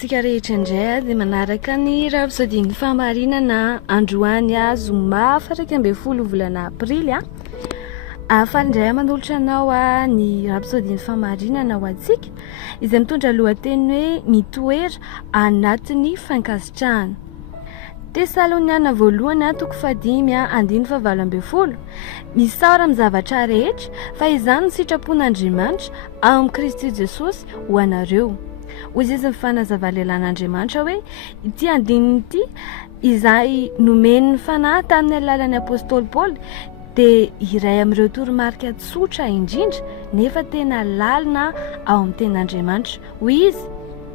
Tsika rehetra indray dia manaraka ny rapsodin'ny famarinana androany zoma fatraika ambin'ny folo volana aprily afaly indray manolotra anao ny rapsodin'ny famarinana ho antsika izay mitondra lohateny hoe Mitoera anatin'ny fankasitrahana. Tesaloniana voalohany toko 5:1-7 misaora amin'ny zavatra rehetra fa izany ny sitrapon'Andriamanitra ao amin'ny Kristy Jesosy ho anareo. Hoy izy mifanazava lelan'Andriamanitra hoe ity andininy ity izay nomeny ny fanahy tamin'ny alalan'ny apôstôly Paoly dia iray amin'ireo toromarika tsotra indrindra nefa tena lalina ao amin'ny ten'Andriamanitra. Hoy izy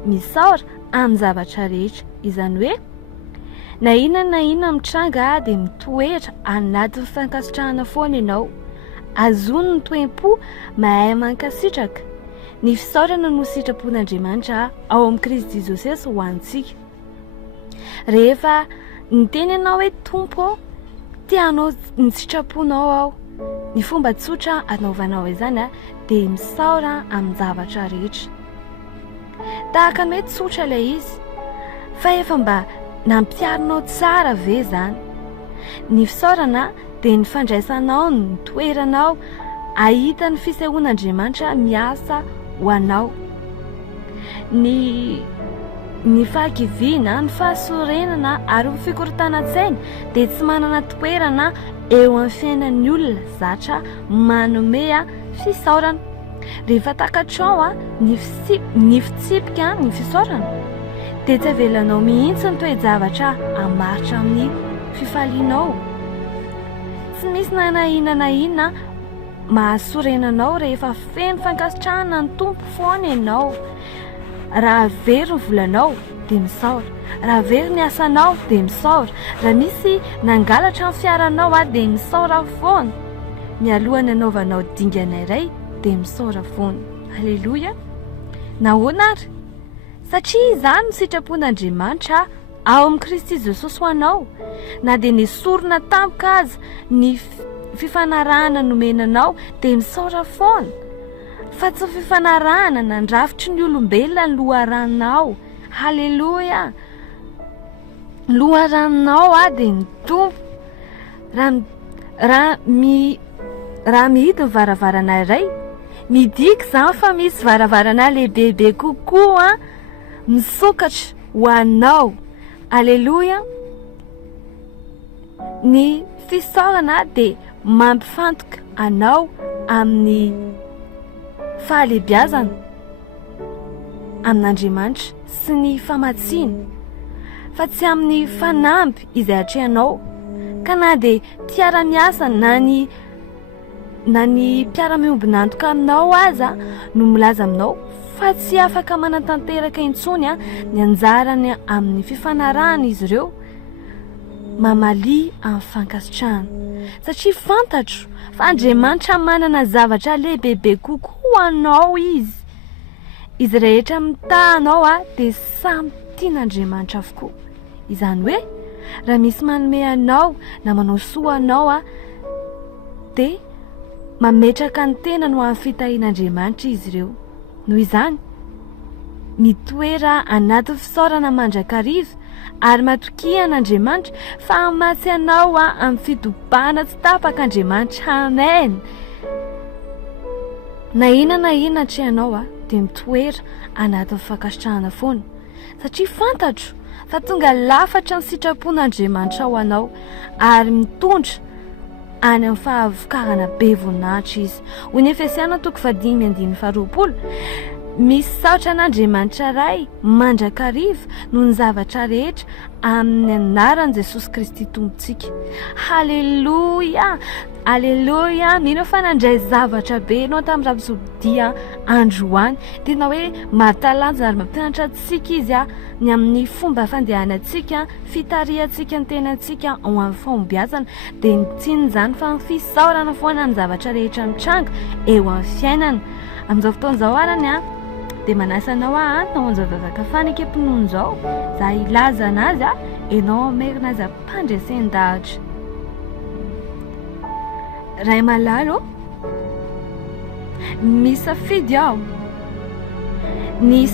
misaora amin'ny zavatra rehetra, izany hoe na inona mitranga dia mitoera anatin'ny fankasitrahana foana ianao. Azony ny toem-po mahay mankasitraka. Ny fisaorana no sitrapon'Andriamanitra ao amin'ny Kristy Jesosy ho antsika. Rehefa niteny ianao hoe tompo tianao ny sitraponao ao, ny fomba tsotra anaovanao izany dia misaora amin'ny zavatra rehetra. Tahaka ny hoe tsotra ilay izy fa efa mba nampiarinao tsara ve izany. Ny fisaorana dia ny fandraisanao, ny toeranao ahita ny fisehoan'Andriamanitra miasa ho anao. Ny fahakiviana, ny fahasorenana ary ny fikorontanan-tsaina dia tsy manana toerana eo amin'ny fiainan'ny olona zatra manome fisaorana. Rehefa takatrao ny fitsipika ny fisaorana dia tsy avelanao mihitsy ny toe-javatra hamaritra amin'ny fifalianao. Tsy misy na inona mahasorenanao rehefa feno fankasitrahana ny tompo foana ianao. Raha very ny volanao dia misaora, raha very ny asanao dia misaora, raha misy nangalatra ny fiaranao dia misaora foana. Mialohan'ny anaovanao dingana iray dia misaora foana. Aleloia. Nahoana ary? Satria izany ny sitrapon'Andriamanitra ao amin'ny Kristy Jesosy ho anao. Na dia nesorina tampoka aza ny fifanarahana nomenanao dia misaora foana. Fa tsy fifanarahana nandrafitry ny olombelona ny loharanonao. Halleluja. Loharanonao dia ny tompo. Raha mihidy ny varavarana iray, midika izany fa misy varavarana lehibebe kokoa misokatra ho anao. Halleluja. Ny fisaorana dia mampifantoka anao amin'ny fahalebiazana amin'Andriamanitra sy ny famatsiana, fa tsy amin'ny fanampy izay hatrehanao. Ka na dia mpiara-miasa na ny mpiara-miombina antoka aminao aza no milaza aminao, fa tsy afaka manatanteraka intsony ny anjarany amin'ny fifanarahana izy ireo mamalia amin'ny fankasitrahana. Satria fantatro fa Andriamanitra manana zavatra lehibebe kokoa anao izy. Izy rehetra mitahanao dia samy tian'Andriamanitra avokoa. Izany hoe raha misy manome anao na manao soa anao dia mametraka ny tenany ho amin'ny fitahian'Andriamanitra izy ireo. Noho izany mitoera anaty fisaorana mandrakariva ary matokian'Andriamanitra fa hamatsy anao amin'ny fidobahana tsy tapak'Andriamanitra. Amen. Na inona hatrehanao dia mitoera anatin'ny fankasitrahana foana. Satria fantatro fa tonga lafatra ny sitrapon'Andriamanitra ho anao ary mitondra any amin'ny fahavokarana be voninahitra izy. Hoy ny Efesiana 5:12 misaotra an'Andriamanitra iray mandrakariva noho ny zavatra rehetra amin'ny anaran'i Jesosy Kristy tompontsika. Halleluja. Aleluja. Mino fa nandray zavatra be ianao tamin'ny rapsodia androany. Tena hoe mahatalanja ary mampianatra antsika izy ny amin'ny fomba fandehanantsika, fitarihantsika ny tenantsika ao amin'ny fahombiazana. Dia ny tian'izany fa ny fisaorana foana amin'ny zavatra rehetra mitranga eo amin'ny fiainana. Amin'izao fotoan'izao arany dia manasa anao naonjao vavaka fanekam-pinoana izao. Za ilaza anazy ianao amerina azy ampandresen-dahatra. Ray malalo misafidy aho ny